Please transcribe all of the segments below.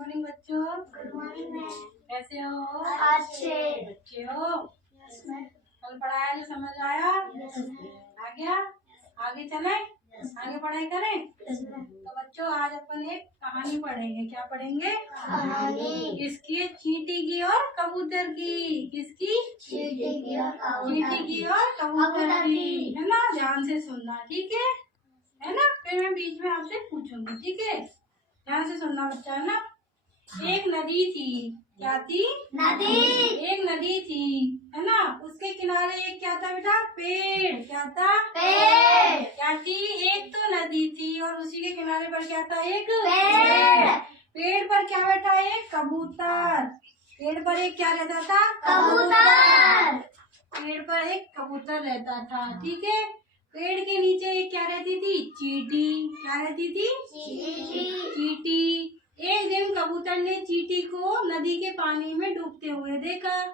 Morning बच्चों। Good morning ma'am. कैसे हो? अच्छे बच्चे हो। Yes ma'am. कल पढ़ाया जो समझ आया? Yes ma'am. आ गया? आगे चले? आगे पढ़ाई करें? Yes ma'am. तो बच्चों आज अपन एक कहानी पढ़ेंगे। क्या पढ़ेंगे? कहानी। किसकी? चींटी की और कबूतर की। किसकी? चींटी की और चींटी की और कबूतर की, है ना? ध्यान से सुनना, ठीक है ना? फिर मैं बीच में आपसे पूछूंगी, ठीक है? ध्यान से सुनना बच्चा, है ना? एक नदी थी। क्या थी? नदी। एक नदी थी, है ना? उसके किनारे एक क्या था बेटा? पेड़। क्या था? पेड़। क्या थी? एक तो नदी थी और उसी के किनारे पर क्या था? एक पेड़। पेड़ पर क्या बैठा? एक कबूतर। पेड़ पर एक क्या रहता था? कबूतर। पेड़ पर एक कबूतर रहता था, ठीक है? पेड़ के नीचे एक क्या रहती थी? चींटी। क्या रहती थी? चींटी। एक दिन कबूतर ने चींटी को नदी के पानी में डूबते हुए देखा।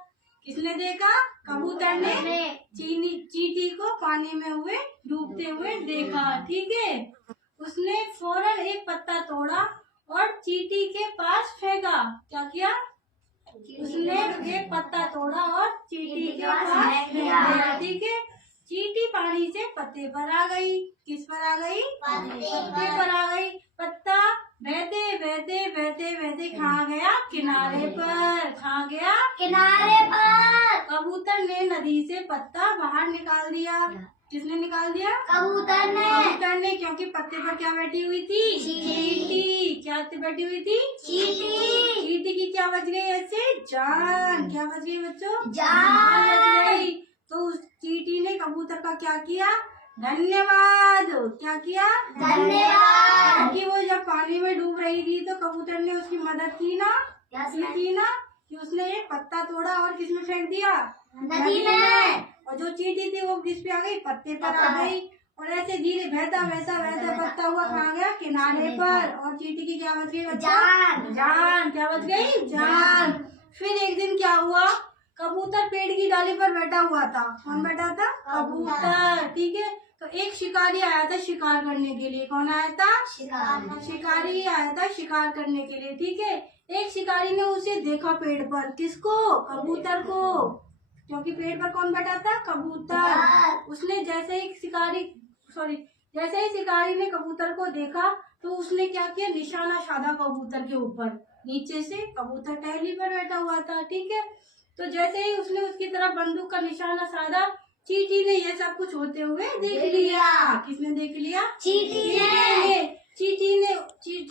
किसने देखा? कबूतर ने चींटी को पानी में हुए डूबते हुए देखा, ठीक है? उसने फौरन एक पत्ता तोड़ा और चींटी के पास फेंका। क्या किया? उसने एक पत्ता तोड़ा और चींटी के पास फेंक दिया, ठीक है? चींटी पानी से पत्ते पर आ गई। किस पर आ गई? पत्ते पर आ गई। पत्ता बहते बहते बहते बहते कहाँ गया? किनारे पर। कहाँ गया? किनारे पर। कबूतर ने नदी से पत्ता बाहर निकाल दिया। किसने निकाल दिया? कबूतर ने। कबूतर ने, क्योंकि पत्ते पर क्या बैठी हुई थी? चींटी। क्या बैठी हुई थी? चींटी। चींटी की क्या बच गई ऐसे? जान। क्या बच गई बच्चों? जान बच गई। तो उस चींटी ने कबूतर का क्या किया? धन्यवाद। क्या किया? धन्यवाद। क्योंकि वो जब पानी में डूब रही थी तो कबूतर ने उसकी मदद की ना? की ना? कि उसने एक पत्ता तोड़ा और किसमें फेंक दिया? नदी में। और जो चींटी थी वो किस पे आ गई? पत्ते पर आ गई। और ऐसे धीरे बहता बहता बहता बहता हुआ कहाँ गया? किनारे पर। और चींटी की क्या बच गई बच्चा? जान। क्या बच गई? जान। फिर एक दिन क्या हुआ? कबूतर पेड़ की डाली पर बैठा हुआ था। कौन बैठा था? कबूतर, ठीक है? तो एक शिकारी आया था शिकार करने के लिए। कौन आया था? शिकारी आया था शिकार करने के लिए, ठीक है? एक शिकारी ने उसे देखा पेड़ पर। किसको? कबूतर को। क्योंकि पेड़ पर कौन बैठा था? कबूतर। उसने जैसे ही शिकारी ने कबूतर को देखा तो उसने क्या किया? निशाना साधा कबूतर के ऊपर। नीचे से कबूतर टहनी पर बैठा हुआ था, ठीक है? तो जैसे ही उसने उसकी तरफ बंदूक का निशाना साधा, चींटी ने ये सब कुछ होते हुए देख लिया। किसने देख लिया? चींटी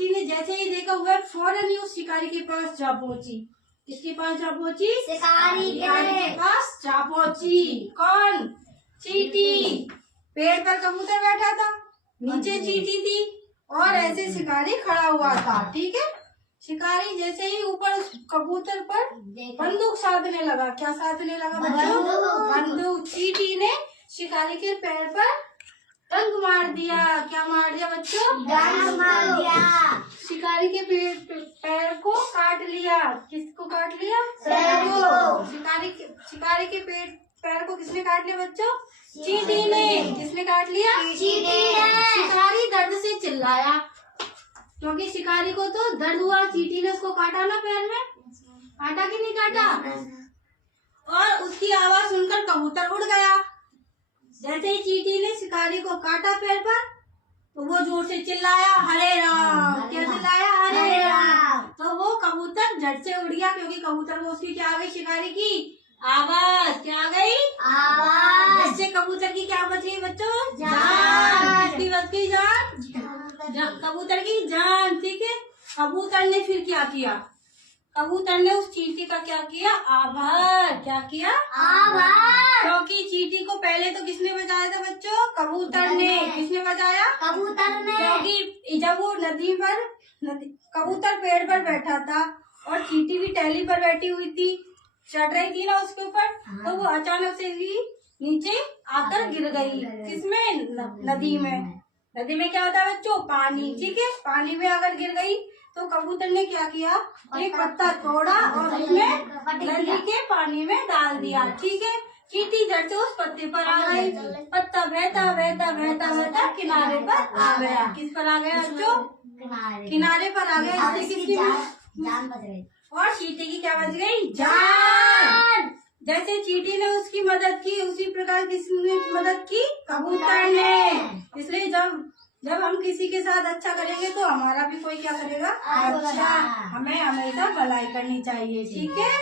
ने जैसे ही देखा हुआ फौरन ही उस शिकारी के पास जा पहुंची। किसके पास जा पहुंची? शिकारी के पास जा पहुंची। कौन? चींटी। पेड़ पर कबूतर बैठा था, नीचे चींटी थी और ऐसे शिकारी खड़ा हुआ था, ठीक है? शिकारी जैसे ही ऊपर कबूतर पर बंदूक साधने लगा। क्या साधने लगा बच्चों? बंदूक। चींटी ने शिकारी के पैर पर डंक मार दिया। क्या मार दिया बच्चों? डंक मार दिया। शिकारी के पैर को काट लिया। किसको काट लिया? पैर को। शिकारी के पैर को किसने काट लिया बच्चों? चींटी ने। किसने काट लिया? चींटी ने। शिकारी दर्द से चिल्लाया, क्योंकि शिकारी को तो दर्द हुआ। चींटी ने उसको काटा ना पैर में। काटा कि नहीं काटा? और उसकी आवाज सुनकर कबूतर उड़ गया। जैसे ही चींटी ने शिकारी को काटा पैर पर तो वो जोर से चिल्लाया, हरे राम। क्या चिल्लाया? हरे राम। तो वो कबूतर झट से उड़ गया, क्योंकि कबूतर को उसकी क्या आ गई? शिकारी की आवाज। क्या आ गई? आवाज। जिससे कबूतर की क्या बच गई बच्चों? जान। किसकी बच गई? जान। कबूतर की जान, ठीक है? कबूतर ने फिर क्या किया? कबूतर ने उस चींटी का क्या किया? आभार। क्या किया? आभार। क्योंकि चींटी को पहले तो किसने बचाया था बच्चों? कबूतर ने। किसने बचाया? कबूतर ने। क्योंकि जब वो कबूतर पेड़ पर बैठा था और चींटी भी टहनी पर बैठी हुई थी, चढ़ रही थी ना उसके ऊपर, तो वो अचानक से ही नीचे आकर गिर गई। किसमें? नदी में। नदी में क्या होता है बच्चों? पानी, ठीक है? पानी में अगर गिर गई तो कबूतर ने क्या किया? एक पत्ता तोड़ा और उसमें नदी के पानी में डाल दिया, ठीक है? चींटी झट से उस पत्ते पर आ गई। पत्ता बहता बहता बहता बहता किनारे पर आ गया। किस पर आ गया बच्चों? किनारे पर आ गया। इससे किसकी जान बच गई। और चींटी की क्या बच गई? जान। जैसे चींटी ने उसकी मदद की उसी प्रकार किसने मदद की? कबूतर ने। इसलिए जब हम किसी के साथ अच्छा करेंगे तो हमारा भी कोई क्या करेगा? अच्छा। हमें हमेशा भलाई करनी चाहिए। ठीक है।